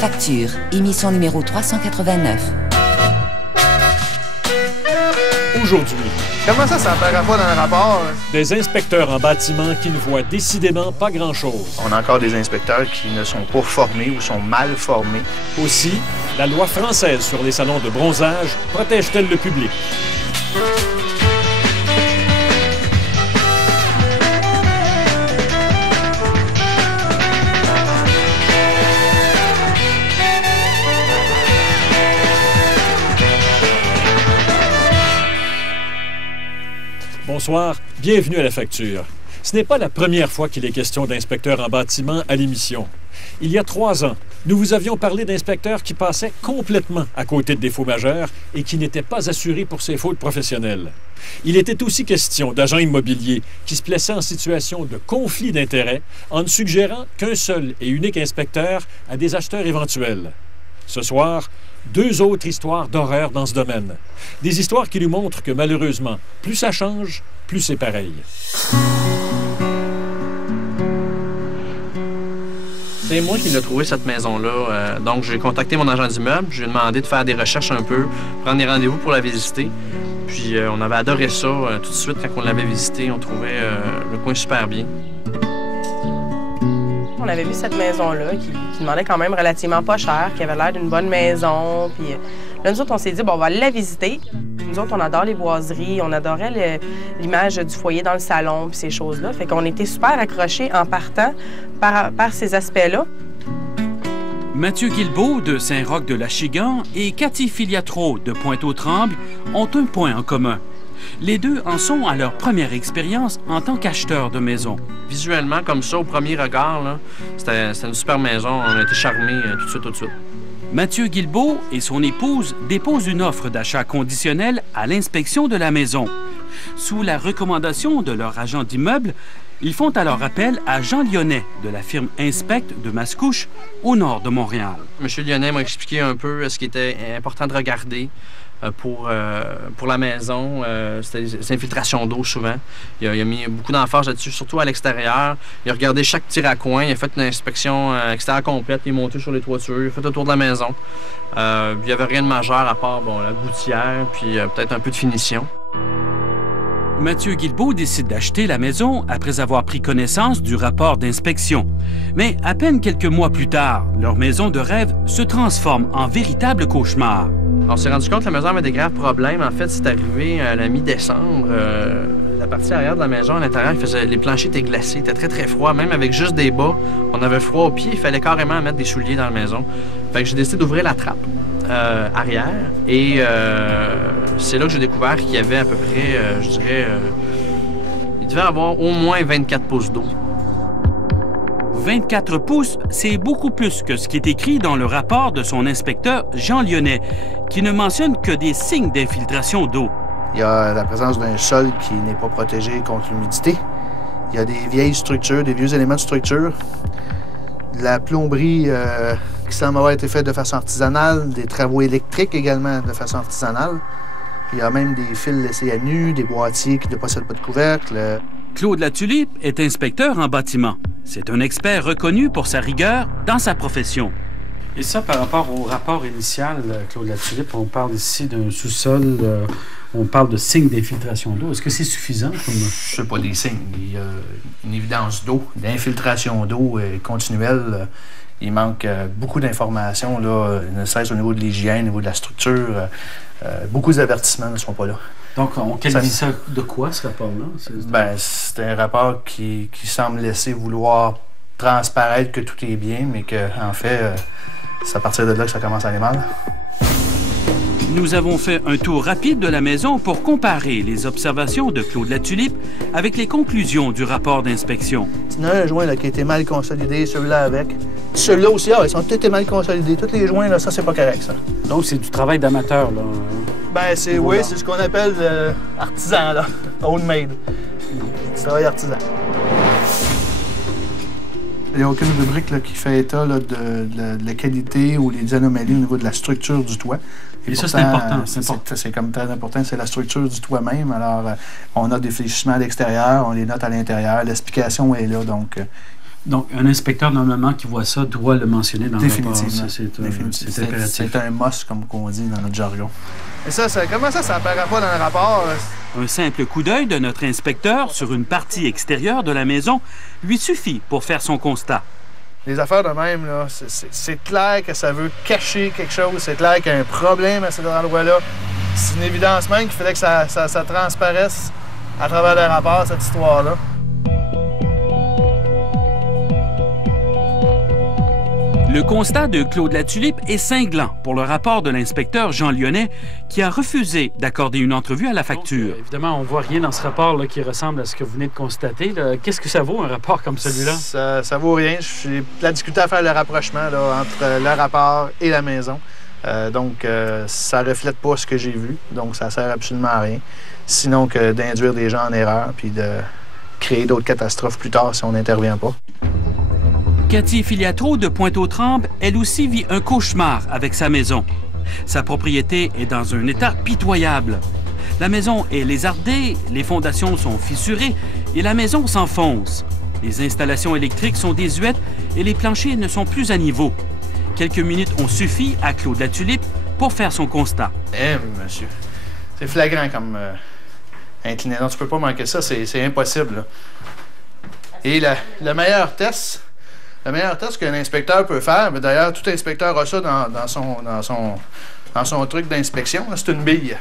Facture, émission numéro 389. Aujourd'hui, comment ça apparaît pas dans le rapport? des inspecteurs en bâtiment qui ne voient décidément pas grand-chose. On a encore des inspecteurs qui ne sont pas formés ou sont mal formés. Aussi, la loi française sur les salons de bronzage protège-t-elle le public? Bonsoir, bienvenue à La Facture. Ce n'est pas la première fois qu'il est question d'inspecteurs en bâtiment à l'émission. Il y a 3 ans, nous vous avions parlé d'inspecteurs qui passaient complètement à côté de défauts majeurs et qui n'étaient pas assurés pour ces fautes professionnelles. Il était aussi question d'agents immobiliers qui se plaçaient en situation de conflit d'intérêts en ne suggérant qu'un seul et unique inspecteur à des acheteurs éventuels. Ce soir, 2 autres histoires d'horreur dans ce domaine. Des histoires qui nous montrent que malheureusement, plus ça change, plus c'est pareil. C'est moi qui l'ai trouvé, cette maison-là. Donc, j'ai contacté mon agent d'immeuble. Je lui ai demandé de faire des recherches un peu, prendre des rendez-vous pour la visiter. Puis, on avait adoré ça. Tout de suite, quand on l'avait visité, on trouvait le coin super bien. On avait vu cette maison-là qui demandait quand même relativement pas cher, qui avait l'air d'une bonne maison. Puis là, nous autres, on s'est dit, bon, on va aller la visiter. Nous autres, on adore les boiseries, on adorait l'image du foyer dans le salon, puis ces choses-là. Fait qu'on était super accrochés en partant par ces aspects-là. Mathieu Guilbeault de Saint-Roch-de-l'Achigan et Cathy Filiatro de Pointe-aux-Trembles ont un point en commun. Les deux en sont à leur première expérience en tant qu'acheteurs de maison. Visuellement, comme ça, au premier regard, c'était une super maison. On a été charmés tout de suite. Mathieu Guilbeault et son épouse déposent une offre d'achat conditionnelle à l'inspection de la maison. Sous la recommandation de leur agent d'immeuble, ils font alors appel à Jean Lyonnais de la firme Inspect de Mascouche, au nord de Montréal. M. Lyonnais m'a expliqué un peu ce qui était important de regarder pour la maison. C'était les infiltrations d'eau, souvent. Il a mis beaucoup d'emphase là-dessus, surtout à l'extérieur. Il a regardé chaque petit raccoin. Il a fait une inspection extérieure complète. Il est monté sur les toitures. Il a fait le tour de la maison. Il n'y avait rien de majeur à part la gouttière, puis peut-être un peu de finition. Mathieu Guilbeault décide d'acheter la maison après avoir pris connaissance du rapport d'inspection. Mais à peine quelques mois plus tard, leur maison de rêve se transforme en véritable cauchemar. On s'est rendu compte que la maison avait des graves problèmes. En fait, c'est arrivé à la mi-décembre. La partie arrière de la maison, à l'intérieur, les planchers étaient glacés, étaient très, très froids. Même avec juste des bas, on avait froid aux pieds. Il fallait carrément mettre des souliers dans la maison. Fait que j'ai décidé d'ouvrir la trappe arrière. Et c'est là que j'ai découvert qu'il y avait à peu près, je dirais, il devait avoir au moins 24 pouces d'eau. 24 pouces, c'est beaucoup plus que ce qui est écrit dans le rapport de son inspecteur Jean Lyonnais, qui ne mentionne que des signes d'infiltration d'eau. Il y a la présence d'un sol qui n'est pas protégé contre l'humidité. Il y a des vieilles structures, des vieux éléments de structure. De la plomberie qui semble avoir été faite de façon artisanale, des travaux électriques également de façon artisanale. Il y a même des fils laissés à nu, des boîtiers qui ne possèdent pas de couvercle. Claude Latulippe est inspecteur en bâtiment. C'est un expert reconnu pour sa rigueur dans sa profession. Et ça, par rapport au rapport initial, Claude Latulippe, on parle ici d'un sous-sol, on parle de signes d'infiltration d'eau. Est-ce que c'est suffisant? Ce n'est pas des signes. Il y a une évidence d'eau, d'infiltration d'eau continuelle. Il manque beaucoup d'informations, ne serait-ce au niveau de l'hygiène, au niveau de la structure. Beaucoup d'avertissements ne sont pas là. Donc, on qualifie ça de quoi, ce rapport-là? C'est un rapport qui semble laisser vouloir transparaître que tout est bien, mais qu'en fait, c'est à partir de là que ça commence à aller mal. Nous avons fait un tour rapide de la maison pour comparer les observations de Claude Latulippe avec les conclusions du rapport d'inspection. Il y en a un joint qui a été mal consolidé, celui-là avec. Ceux-là aussi, ils sont tous mal consolidés. Tous les joints, là, ça, c'est pas correct, ça. Donc, c'est du travail d'amateur, là? C'est ce qu'on appelle artisan, là. Homemade. Du travail artisan. Il n'y a aucune rubrique qui fait état de la qualité ou les anomalies au niveau de la structure du toit. Et ça, c'est important. C'est comme très important, c'est la structure du toit même. Alors, on a des fléchissements à l'extérieur, on les note à l'intérieur, l'explication est là, donc Donc, un inspecteur, normalement, qui voit ça, doit le mentionner dans le rapport. Définitivement. C'est impératif. C'est un must, comme on dit dans notre jargon. Et ça, comment ça apparaît pas dans le rapport? Un simple coup d'œil de notre inspecteur sur une partie extérieure de la maison lui suffit pour faire son constat. Les affaires de même, là, c'est clair que ça veut cacher quelque chose. C'est clair qu'il y a un problème à cet endroit-là. C'est une évidence même qu'il fallait que ça transparaisse à travers le rapport, cette histoire-là. Le constat de Claude Latulippe est cinglant pour le rapport de l'inspecteur Jean Lyonnais qui a refusé d'accorder une entrevue à la facture. Donc, évidemment, on ne voit rien dans ce rapport là, qui ressemble à ce que vous venez de constater. Qu'est-ce que ça vaut, un rapport comme celui-là? Ça vaut rien. J'ai la difficulté à faire le rapprochement là, entre le rapport et la maison. Donc, ça ne reflète pas ce que j'ai vu. Donc, ça ne sert absolument à rien. Sinon que d'induire des gens en erreur puis de créer d'autres catastrophes plus tard si on n'intervient pas. Cathy Filiatro de Pointe-aux-Trembles, elle aussi vit un cauchemar avec sa maison. Sa propriété est dans un état pitoyable. La maison est lézardée, les fondations sont fissurées et la maison s'enfonce. Les installations électriques sont désuètes et les planchers ne sont plus à niveau. Quelques minutes ont suffi à Claude Latulippe pour faire son constat. Monsieur, c'est flagrant comme inclinaison. Tu peux pas manquer ça, c'est impossible. Là. Et le meilleur test... Le meilleur test qu'un inspecteur peut faire, mais d'ailleurs, tout inspecteur a ça dans son truc d'inspection, c'est une bille.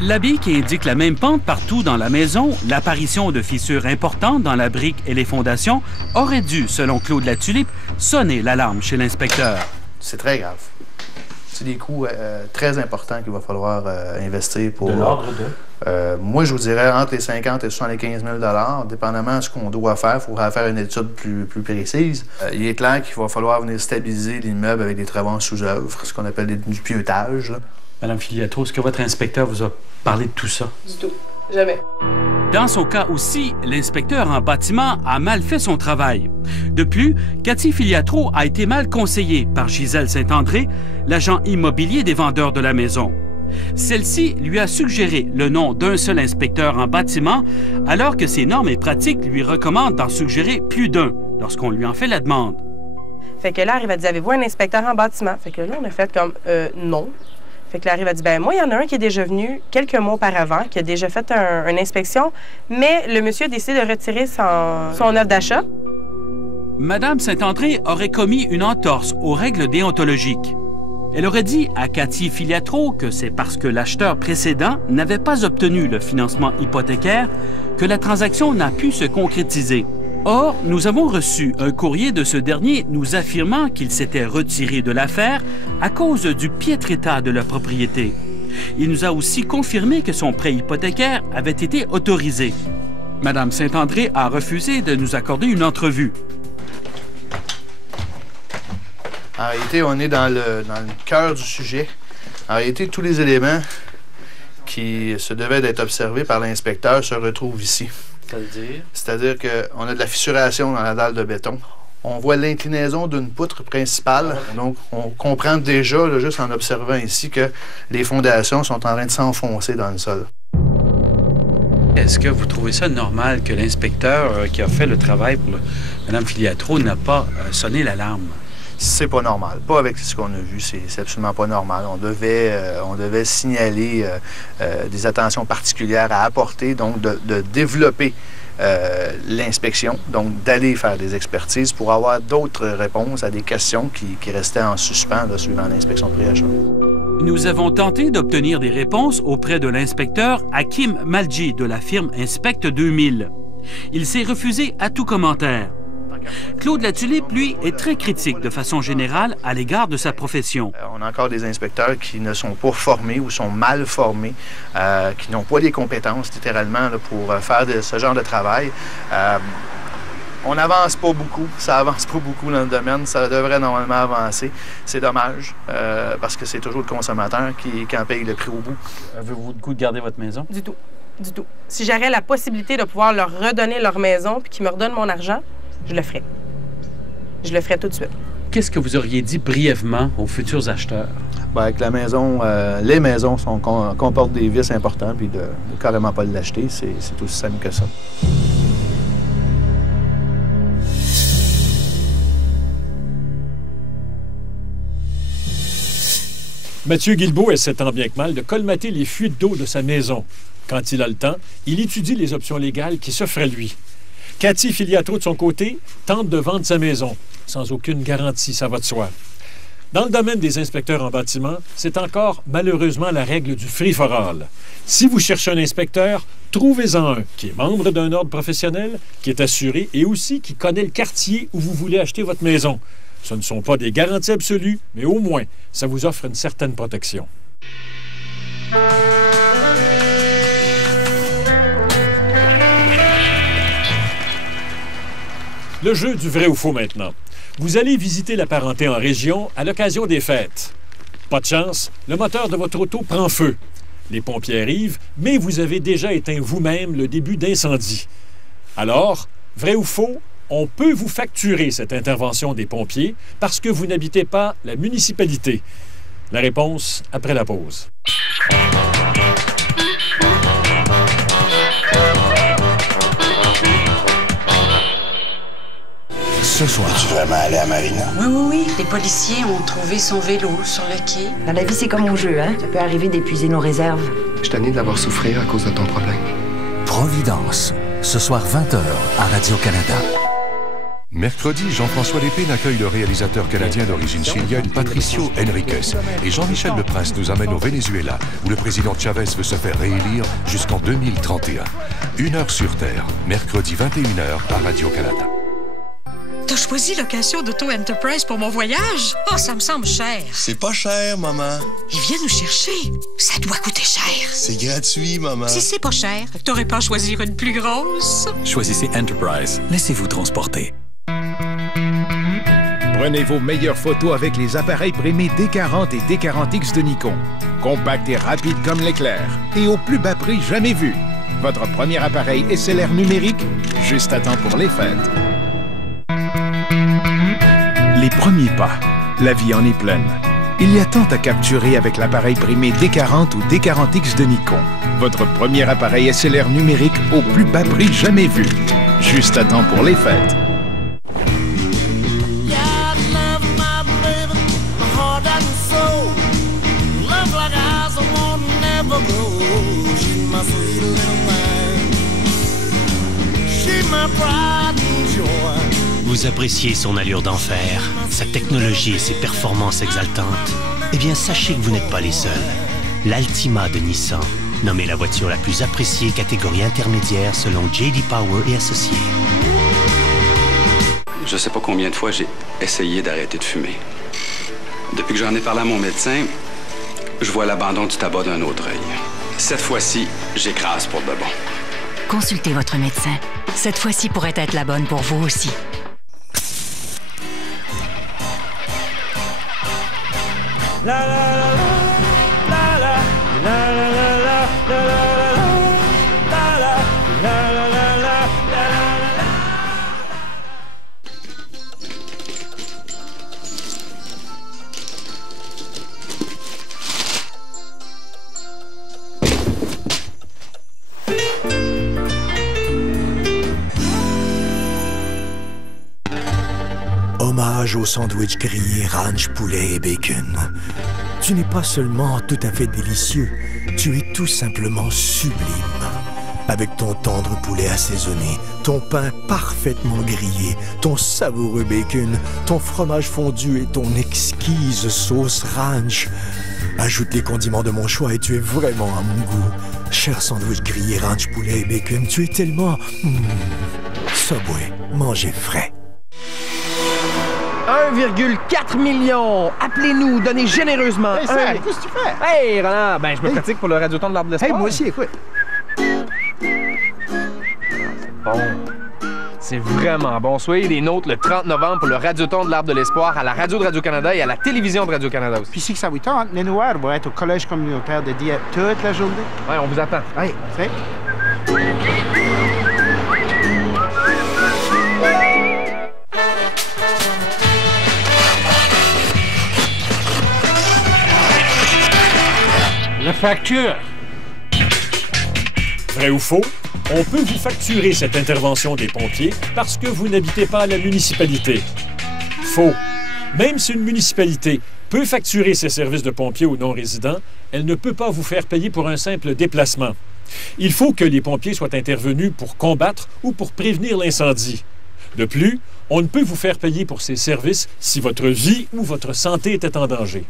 La bille qui indique la même pente partout dans la maison, l'apparition de fissures importantes dans la brique et les fondations, aurait dû, selon Claude Latulippe, sonner l'alarme chez l'inspecteur. C'est très grave. C'est des coûts très importants qu'il va falloir investir pour... De l'ordre de? Moi, je vous dirais entre les 50 et 75 000 $, dépendamment de ce qu'on doit faire. Il faudra faire une étude plus précise. Il est clair qu'il va falloir venir stabiliser l'immeuble avec des travaux en sous-œuvre, ce qu'on appelle du pieutage. Là. Madame Filiatro, est-ce que votre inspecteur vous a parlé de tout ça? Du tout. Jamais. Dans son cas aussi, l'inspecteur en bâtiment a mal fait son travail. De plus, Cathy Filiatro a été mal conseillée par Gisèle Saint-André, l'agent immobilier des vendeurs de la maison. Celle-ci lui a suggéré le nom d'un seul inspecteur en bâtiment, alors que ses normes et pratiques lui recommandent d'en suggérer plus d'un lorsqu'on lui en fait la demande. Fait que là, elle a dit, avez-vous un inspecteur en bâtiment? Fait que là, on a fait comme, non. Fait que là, elle a dit, ben moi, il y en a un qui est déjà venu quelques mois auparavant, qui a déjà fait une inspection, mais le monsieur a décidé de retirer son offre d'achat. Madame Saint-André aurait commis une entorse aux règles déontologiques. Elle aurait dit à Cathy Filiatro que c'est parce que l'acheteur précédent n'avait pas obtenu le financement hypothécaire que la transaction n'a pu se concrétiser. Or, nous avons reçu un courrier de ce dernier nous affirmant qu'il s'était retiré de l'affaire à cause du piètre état de la propriété. Il nous a aussi confirmé que son prêt hypothécaire avait été autorisé. Madame Saint-André a refusé de nous accorder une entrevue. En réalité, on est dans le cœur du sujet. En réalité, tous les éléments qui se devaient d'être observés par l'inspecteur se retrouvent ici. C'est-à-dire qu'on a de la fissuration dans la dalle de béton. On voit l'inclinaison d'une poutre principale. Donc, on comprend déjà, là, juste en observant ici, que les fondations sont en train de s'enfoncer dans le sol. Est-ce que vous trouvez ça normal que l'inspecteur qui a fait le travail pour Mme Filiatro n'a pas sonné l'alarme? C'est pas normal. Pas avec ce qu'on a vu, c'est absolument pas normal. On devait signaler des attentions particulières à apporter, donc de développer l'inspection, donc d'aller faire des expertises pour avoir d'autres réponses à des questions qui restaient en suspens là, suivant l'inspection de pré-achat. Nous avons tenté d'obtenir des réponses auprès de l'inspecteur Hakim Malji de la firme Inspect 2000. Il s'est refusé à tout commentaire. Claude Latulippe, lui, est très critique de façon générale à l'égard de sa profession. On a encore des inspecteurs qui ne sont pas formés ou sont mal formés, qui n'ont pas les compétences, littéralement, là, pour faire ce genre de travail. On n'avance pas beaucoup, ça avance pas beaucoup dans le domaine, ça devrait normalement avancer. C'est dommage, parce que c'est toujours le consommateur qui en paye le prix au bout. Avez-vous le goût de garder votre maison? Du tout. Du tout. Si j'aurais la possibilité de pouvoir leur redonner leur maison puis qu'ils me redonnent mon argent, je le ferais. Je le ferais tout de suite. Qu'est-ce que vous auriez dit brièvement aux futurs acheteurs? Bien, avec la maison, les maisons comportent des vices importants, puis de carrément pas l'acheter, c'est aussi simple que ça. Mathieu Guilbeault essaie tant bien que mal de colmater les fuites d'eau de sa maison. Quand il a le temps, il étudie les options légales qui s'offrent à lui. Cathy Filiatro, de son côté, tente de vendre sa maison, sans aucune garantie, ça va de soi. Dans le domaine des inspecteurs en bâtiment, c'est encore malheureusement la règle du free-for-all. Si vous cherchez un inspecteur, trouvez-en un qui est membre d'un ordre professionnel, qui est assuré et aussi qui connaît le quartier où vous voulez acheter votre maison. Ce ne sont pas des garanties absolues, mais au moins, ça vous offre une certaine protection. Le jeu du vrai ou faux maintenant. Vous allez visiter la parenté en région à l'occasion des fêtes. Pas de chance, le moteur de votre auto prend feu. Les pompiers arrivent, mais vous avez déjà éteint vous-même le début d'incendie. Alors, vrai ou faux, on peut vous facturer cette intervention des pompiers parce que vous n'habitez pas la municipalité. La réponse après la pause. Ce soir. Es-tu vraiment allé à Marina? Oui. Les policiers ont trouvé son vélo sur le quai. Dans la vie, c'est comme au jeu, hein? Ça peut arriver d'épuiser nos réserves. Je suis tanné de l'avoir souffrir à cause de ton problème. Providence. Ce soir, 20h, à Radio-Canada. Mercredi, Jean-François Lépine accueille le réalisateur canadien d'origine chilienne Patricio Henriquez. Et Jean-Michel Leprince nous amène au Venezuela, où le président Chavez veut se faire réélire jusqu'en 2031. 1 heure sur Terre, mercredi 21h à Radio-Canada. T'as choisi location d'Auto Enterprise pour mon voyage? Oh, ça me semble cher. C'est pas cher, maman. Ils viennent nous chercher. Ça doit coûter cher. C'est gratuit, maman. Si c'est pas cher, t'aurais pas à choisir une plus grosse? Choisissez Enterprise. Laissez-vous transporter. Prenez vos meilleures photos avec les appareils primés D40 et D40X de Nikon. Compact et rapide comme l'éclair. Et au plus bas prix jamais vu. Votre premier appareil SLR numérique, juste à temps pour les fêtes. Les premiers pas. La vie en est pleine. Il y a tant à capturer avec l'appareil primé D40 ou D40X de Nikon. Votre premier appareil SLR numérique au plus bas prix jamais vu. Juste à temps pour les fêtes. Vous appréciez son allure d'enfer, sa technologie et ses performances exaltantes? Eh bien, sachez que vous n'êtes pas les seuls. L'Altima de Nissan, nommée la voiture la plus appréciée catégorie intermédiaire selon J.D. Power et Associés. Je sais pas combien de fois j'ai essayé d'arrêter de fumer. Depuis que j'en ai parlé à mon médecin, je vois l'abandon du tabac d'un autre œil. Cette fois-ci, j'écrase pour de bon. Consultez votre médecin. Cette fois-ci pourrait être la bonne pour vous aussi. La la la la la la la la la la la la la. Hommage au sandwich grillé ranch, poulet et bacon. Tu n'es pas seulement tout à fait délicieux, tu es tout simplement sublime. Avec ton tendre poulet assaisonné, ton pain parfaitement grillé, ton savoureux bacon, ton fromage fondu et ton exquise sauce ranch. Ajoute les condiments de mon choix et tu es vraiment à mon goût. Cher sandwich grillé ranch, poulet et bacon, tu es tellement... Subway, mangez frais. 1,4 million! Appelez-nous, donnez généreusement. Hey, Sam, qu'est-ce que tu fais? Hey, Roland, ben je me pratique pour le Radioton de l'Arbre de l'Espoir. Hey, moi aussi, écoute. Bon. C'est vraiment bon. Soyez les nôtres le 30 novembre pour le Radioton de l'Arbre de l'Espoir à la radio de Radio-Canada et à la télévision de Radio-Canada aussi. Puis si ça vous tente, les Noirs vont être au collège communautaire de Dieppe toute la journée. Ouais, on vous attend. Hey, c'est... La facture. Vrai ou faux? On peut vous facturer cette intervention des pompiers parce que vous n'habitez pas à la municipalité. Faux. Même si une municipalité peut facturer ses services de pompiers aux non-résidents, elle ne peut pas vous faire payer pour un simple déplacement. Il faut que les pompiers soient intervenus pour combattre ou pour prévenir l'incendie. De plus, on ne peut vous faire payer pour ces services si votre vie ou votre santé était en danger.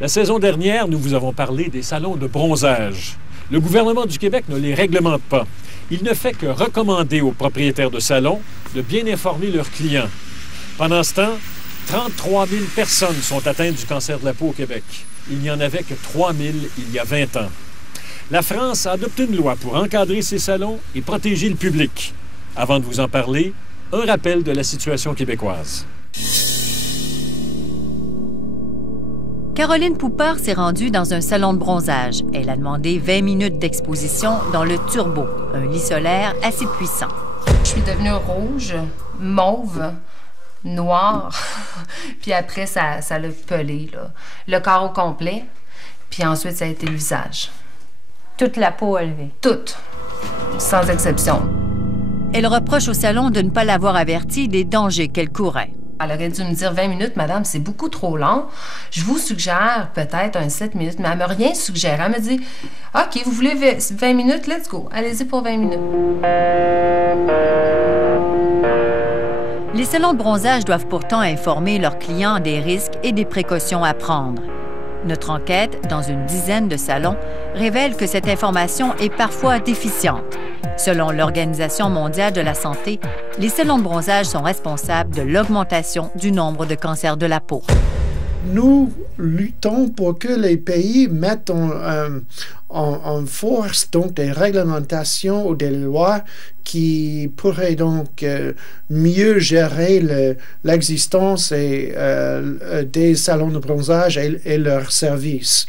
La saison dernière, nous vous avons parlé des salons de bronzage. Le gouvernement du Québec ne les réglemente pas. Il ne fait que recommander aux propriétaires de salons de bien informer leurs clients. Pendant ce temps, 33 000 personnes sont atteintes du cancer de la peau au Québec. Il n'y en avait que 3 000 il y a 20 ans. La France a adopté une loi pour encadrer ces salons et protéger le public. Avant de vous en parler, un rappel de la situation québécoise. Caroline Poupard s'est rendue dans un salon de bronzage. Elle a demandé 20 minutes d'exposition dans le Turbo, un lit solaire assez puissant. Je suis devenue rouge, mauve, noire, puis après, ça l'a pelé, là. Le corps au complet, puis ensuite, ça a été le visage. Toute la peau a levé. Toute, sans exception. Elle reproche au salon de ne pas l'avoir avertie des dangers qu'elle courait. Elle aurait dû me dire 20 minutes, madame, c'est beaucoup trop long. Je vous suggère peut-être un 7 minutes, mais elle m'a rien suggéré. Elle me dit, OK, vous voulez 20 minutes, let's go. Allez-y pour 20 minutes. Les salons de bronzage doivent pourtant informer leurs clients des risques et des précautions à prendre. Notre enquête, dans une dizaine de salons, révèle que cette information est parfois déficiente. Selon l'Organisation mondiale de la santé, les salons de bronzage sont responsables de l'augmentation du nombre de cancers de la peau. Nous luttons pour que les pays mettent en force donc des réglementations ou des lois qui pourraient donc mieux gérer l'existence des salons de bronzage et leurs services.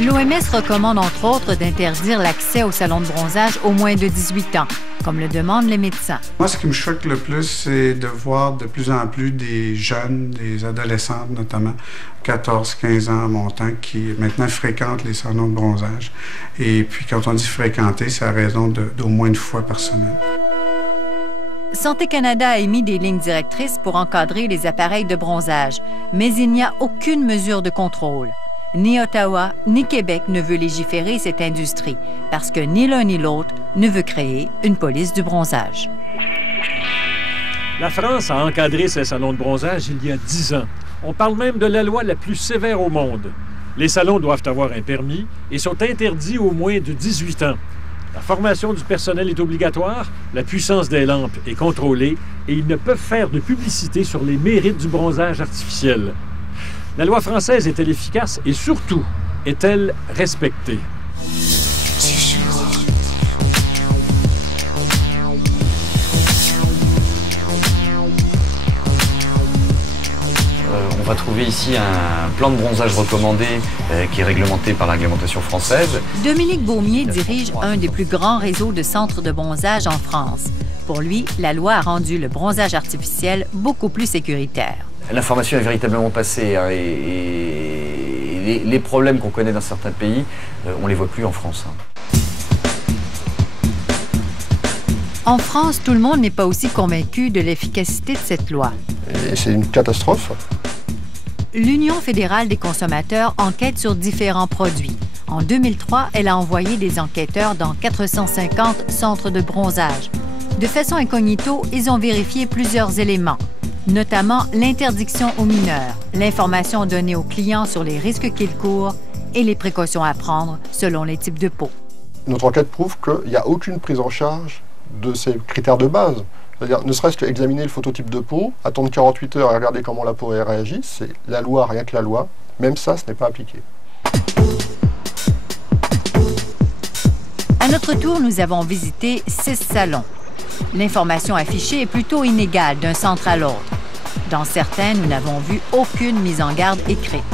L'OMS recommande entre autres d'interdire l'accès aux salons de bronzage aux moins de 18 ans, comme le demandent les médecins. Moi, ce qui me choque le plus, c'est de voir de plus en plus des jeunes, des adolescentes notamment, 14-15 ans montant, qui maintenant fréquentent les salons de bronzage. Et puis, quand on dit fréquenter, c'est à raison d'au moins une fois par semaine. Santé Canada a émis des lignes directrices pour encadrer les appareils de bronzage, mais il n'y a aucune mesure de contrôle. Ni Ottawa, ni Québec ne veut légiférer cette industrie, parce que ni l'un ni l'autre ne veut créer une police du bronzage. La France a encadré ses salons de bronzage il y a 10 ans. On parle même de la loi la plus sévère au monde. Les salons doivent avoir un permis et sont interdits aux moins de 18 ans. La formation du personnel est obligatoire, la puissance des lampes est contrôlée et ils ne peuvent faire de publicité sur les mérites du bronzage artificiel. La loi française est-elle efficace et surtout, est-elle respectée? On va trouver ici un plan de bronzage recommandé qui est réglementé par la réglementation française. Dominique Beaumier dirige un des plus grands réseaux de centres de bronzage en France. Pour lui, la loi a rendu le bronzage artificiel beaucoup plus sécuritaire. L'information est véritablement passée et les problèmes qu'on connaît dans certains pays, on ne les voit plus en France. En France, tout le monde n'est pas aussi convaincu de l'efficacité de cette loi. C'est une catastrophe. L'Union fédérale des consommateurs enquête sur différents produits. En 2003, elle a envoyé des enquêteurs dans 450 centres de bronzage. De façon incognito, ils ont vérifié plusieurs éléments, notamment l'interdiction aux mineurs, l'information donnée aux clients sur les risques qu'ils courent et les précautions à prendre selon les types de peau. Notre enquête prouve qu'il n'y a aucune prise en charge de ces critères de base. C'est-à-dire, ne serait-ce qu'examiner le phototype de peau, attendre 48 heures et regarder comment la peau réagit, c'est la loi, rien que la loi. Même ça, ce n'est pas appliqué. À notre tour, nous avons visité 6 salons. L'information affichée est plutôt inégale d'un centre à l'autre. Dans certains, nous n'avons vu aucune mise en garde écrite.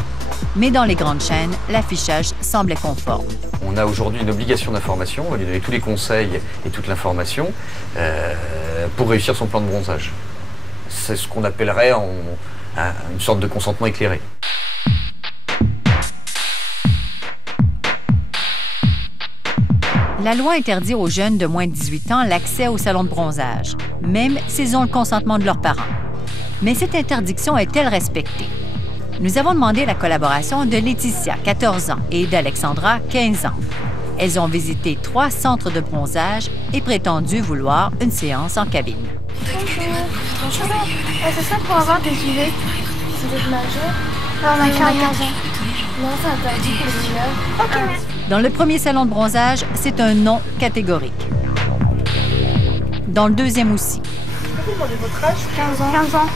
Mais dans les grandes chaînes, l'affichage semblait conforme. On a aujourd'hui une obligation d'information, on va lui donner tous les conseils et toute l'information pour réussir son plan de bronzage. C'est ce qu'on appellerait une sorte de consentement éclairé. La loi interdit aux jeunes de moins de 18 ans l'accès au salon de bronzage, même s'ils ont le consentement de leurs parents. Mais cette interdiction est-elle respectée? Nous avons demandé la collaboration de Laetitia, 14 ans, et d'Alexandra, 15 ans. Elles ont visité 3 centres de bronzage et prétendu vouloir une séance en cabine. Bonjour. Ce serait pour avoir des UV. Vous êtes majeur? Non, on a 15 ans. Non, c'est interdit pour les mineurs. OK, merci. Dans le premier salon de bronzage, c'est un non catégorique. Dans le deuxième aussi. Je peux vous demander votre âge? 15 ans. 15 ans.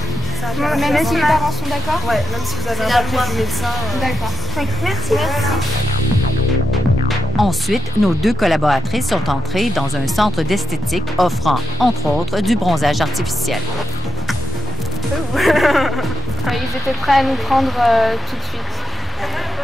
Même si les parents sont d'accord? Oui, même si vous avez un papier du médecin. D'accord. Merci. Ensuite, nos 2 collaboratrices sont entrées dans un centre d'esthétique offrant, entre autres, du bronzage artificiel. Ils étaient prêts à nous prendre tout de suite.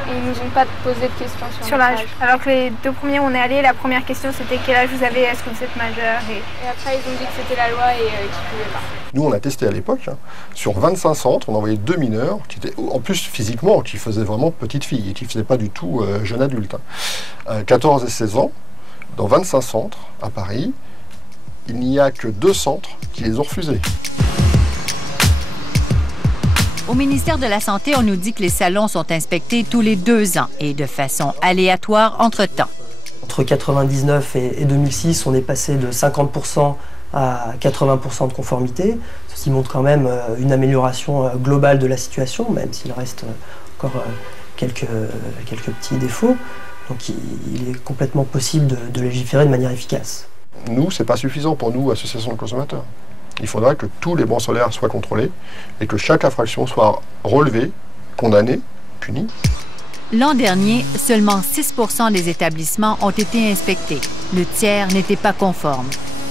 Et ils nous ont pas posé de questions sur l'âge. Alors que les 2 premiers où on est allés, la première question c'était quel âge vous avez, est-ce que vous êtes majeur et après ils ont dit que c'était la loi et qu'ils ne pouvaient pas. Nous on a testé à l'époque, sur 25 centres, on envoyait 2 mineurs, qui étaient en plus physiquement, qui faisaient vraiment petite fille et qui ne faisaient pas du tout jeune adulte. 14 et 16 ans, dans 25 centres à Paris, il n'y a que 2 centres qui les ont refusés. Au ministère de la Santé, on nous dit que les salons sont inspectés tous les 2 ans et de façon aléatoire entre-temps. Entre 1999 et 2006, on est passé de 50% à 80% de conformité. Ceci montre quand même une amélioration globale de la situation, même s'il reste encore quelques petits défauts. Donc il est complètement possible de légiférer de manière efficace. Nous, ce n'est pas suffisant pour nous, association de consommateurs. Il faudra que tous les bons solaires soient contrôlés et que chaque infraction soit relevée, condamnée, punie. L'an dernier, seulement 6 % des établissements ont été inspectés. Le tiers n'était pas conforme.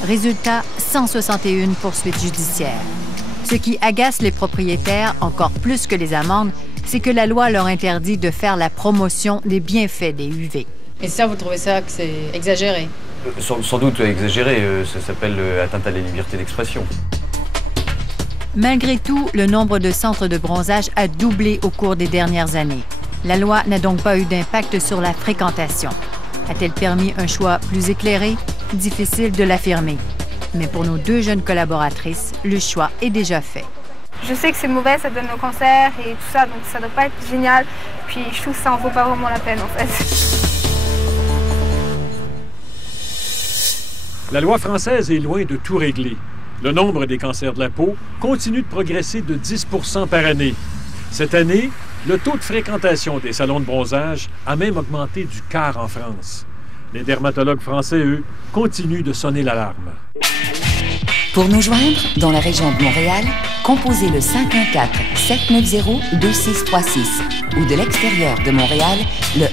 Résultat, 161 poursuites judiciaires. Ce qui agace les propriétaires encore plus que les amendes, c'est que la loi leur interdit de faire la promotion des bienfaits des UV. Et ça, vous trouvez ça que c'est exagéré? Sans doute exagéré, ça s'appelle atteinte à la liberté d'expression. Malgré tout, le nombre de centres de bronzage a doublé au cours des dernières années. La loi n'a donc pas eu d'impact sur la fréquentation. A-t-elle permis un choix plus éclairé? Difficile de l'affirmer. Mais pour nos 2 jeunes collaboratrices, le choix est déjà fait. Je sais que c'est mauvais, ça donne le cancer et tout ça, donc ça ne doit pas être génial. Puis je trouve que ça en vaut pas vraiment la peine, en fait. La loi française est loin de tout régler. Le nombre des cancers de la peau continue de progresser de 10 % par année. Cette année, le taux de fréquentation des salons de bronzage a même augmenté du quart en France. Les dermatologues français, eux, continuent de sonner l'alarme. Pour nous joindre dans la région de Montréal, composez le 514-790-2636 ou de l'extérieur de Montréal, le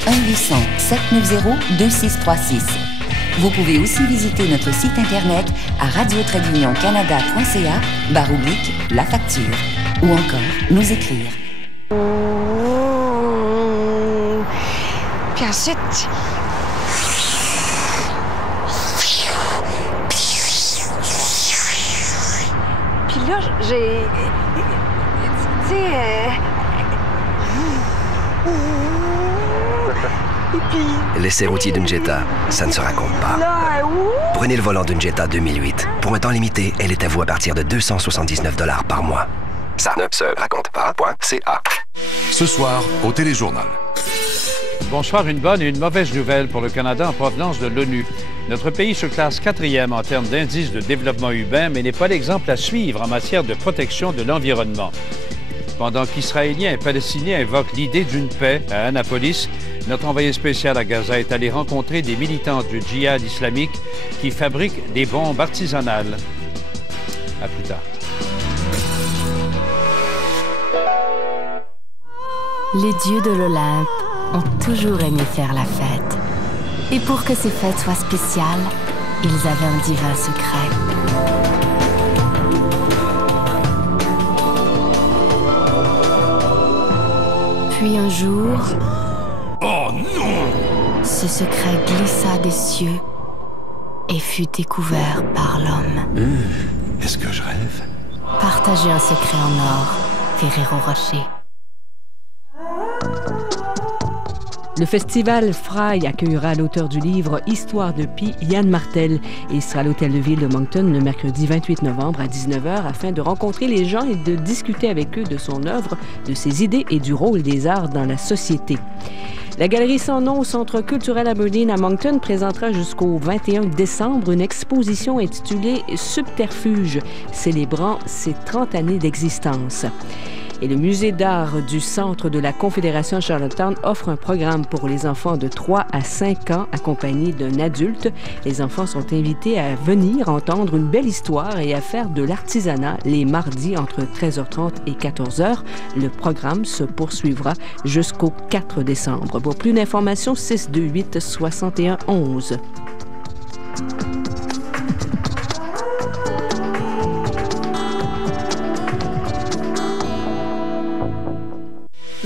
1-800-790-2636. Vous pouvez aussi visiter notre site Internet à radio-canada.ca/la facture ou encore nous écrire. Puis ensuite... Puis là, j'ai... Tu sais... L'essai routier d'une Jetta, ça ne se raconte pas. Prenez le volant d'une Jetta 2008. Pour un temps limité, elle est à vous à partir de 279 $ par mois. Ça ne se raconte pas.ca. Ce soir, au Téléjournal. Bonsoir, une bonne et une mauvaise nouvelle pour le Canada en provenance de l'ONU. Notre pays se classe 4e en termes d'indice de développement urbain, mais n'est pas l'exemple à suivre en matière de protection de l'environnement. Pendant qu'Israéliens et Palestiniens évoquent l'idée d'une paix à Annapolis, notre envoyé spécial à Gaza est allé rencontrer des militants du djihad islamique qui fabriquent des bombes artisanales. À plus tard. Les dieux de l'Olympe ont toujours aimé faire la fête. Et pour que ces fêtes soient spéciales, ils avaient un divin secret. Puis un jour... Oh non! Ce secret glissa des cieux et fut découvert par l'homme. Est-ce que je rêve? Partager un secret en or, Ferrero Rocher. Le festival Fry accueillera l'auteur du livre « Histoire de Pi », Yann Martel, et il sera à l'Hôtel de Ville de Moncton le mercredi 28 novembre à 19h afin de rencontrer les gens et de discuter avec eux de son œuvre, de ses idées et du rôle des arts dans la société. La Galerie Sans Nom au Centre culturel Aberdeen à Moncton présentera jusqu'au 21 décembre une exposition intitulée « Subterfuge », célébrant ses 30 années d'existence. Et le Musée d'art du Centre de la Confédération Charlottetown offre un programme pour les enfants de 3 à 5 ans accompagnés d'un adulte. Les enfants sont invités à venir entendre une belle histoire et à faire de l'artisanat les mardis entre 13h30 et 14h. Le programme se poursuivra jusqu'au 4 décembre. Pour plus d'informations, 628 61 11.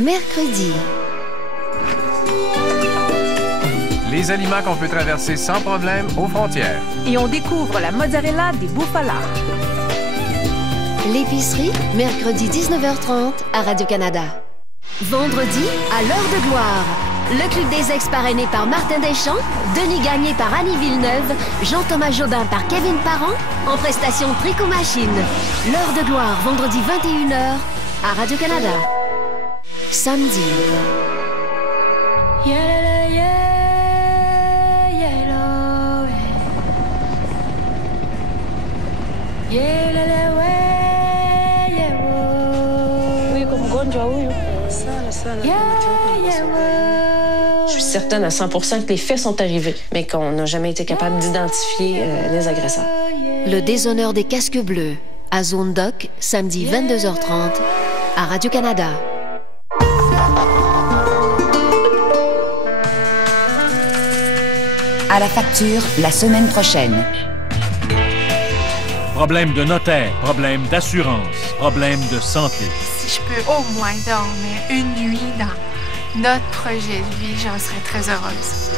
Mercredi. Les aliments qu'on peut traverser sans problème aux frontières. Et on découvre la mozzarella des Buffalas. L'épicerie, mercredi 19h30 à Radio-Canada. Vendredi, à l'heure de gloire. Le Club des Ex parrainé par Martin Deschamps, Denis Gagné par Annie Villeneuve, Jean-Thomas Jobin par Kevin Parent, en prestation Tricot Machine. L'heure de gloire, vendredi 21h à Radio-Canada. Samedi. Je suis certaine à 100% que les faits sont arrivés, mais qu'on n'a jamais été capable d'identifier les agresseurs. Le déshonneur des casques bleus, à Zone Doc, samedi 22h30, à Radio-Canada. À la facture, la semaine prochaine. Problème de notaire, problème d'assurance, problème de santé. Si je peux au moins dormir une nuit dans notre projet de vie, j'en serais très heureuse.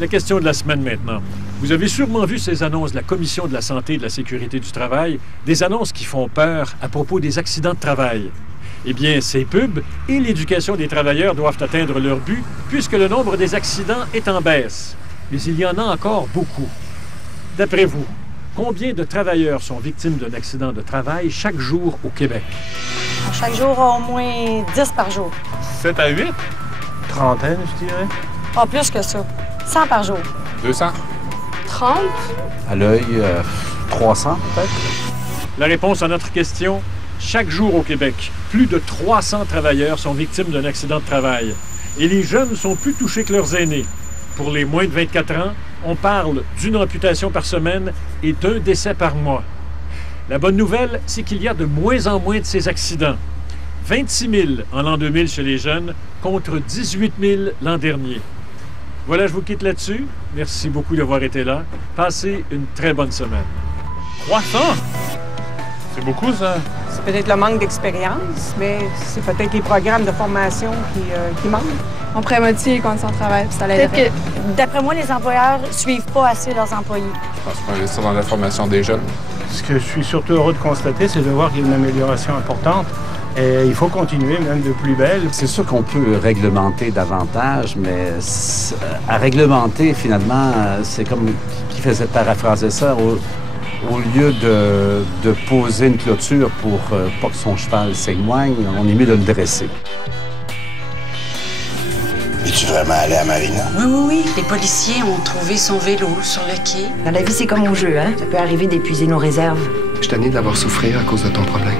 La question de la semaine maintenant. Vous avez sûrement vu ces annonces de la Commission de la santé et de la sécurité du travail, des annonces qui font peur à propos des accidents de travail. Eh bien, ces pubs et l'éducation des travailleurs doivent atteindre leur but puisque le nombre des accidents est en baisse. Mais il y en a encore beaucoup. D'après vous, combien de travailleurs sont victimes d'un accident de travail chaque jour au Québec? Chaque jour, au moins 10 par jour. 7 à 8? Trentaine, je dirais. Pas plus que ça. 100 par jour. 200? 30? À l'œil, 300 peut-être. La réponse à notre question, chaque jour au Québec, plus de 300 travailleurs sont victimes d'un accident de travail. Et les jeunes sont plus touchés que leurs aînés. Pour les moins de 24 ans, on parle d'une amputation par semaine et d'un décès par mois. La bonne nouvelle, c'est qu'il y a de moins en moins de ces accidents. 26 000 en l'an 2000 chez les jeunes contre 18 000 l'an dernier. Voilà, je vous quitte là-dessus. Merci beaucoup d'avoir été là. Passez une très bonne semaine. 300? C'est beaucoup, ça? C'est peut-être le manque d'expérience, mais c'est peut-être les programmes de formation qui manquent. On pourrait motiver les conditions de travail, puis ça l'aiderait. D'après moi, les employeurs ne suivent pas assez leurs employés. Je pense qu'on va investir dans la formation des jeunes. Ce que je suis surtout heureux de constater, c'est de voir qu'il y a une amélioration importante. Et il faut continuer, même de plus belle. C'est sûr qu'on peut réglementer davantage, mais à réglementer, finalement, c'est comme qui faisait paraphraser ça, au lieu de poser une clôture pour pas que son cheval s'éloigne, on est mieux de le dresser. Es-tu vraiment allé à Marina? Oui. Les policiers ont trouvé son vélo sur le quai. Dans la vie, c'est comme au jeu, hein? Ça peut arriver d'épuiser nos réserves. Je suis tanné de l'avoir souffrir à cause de ton problème.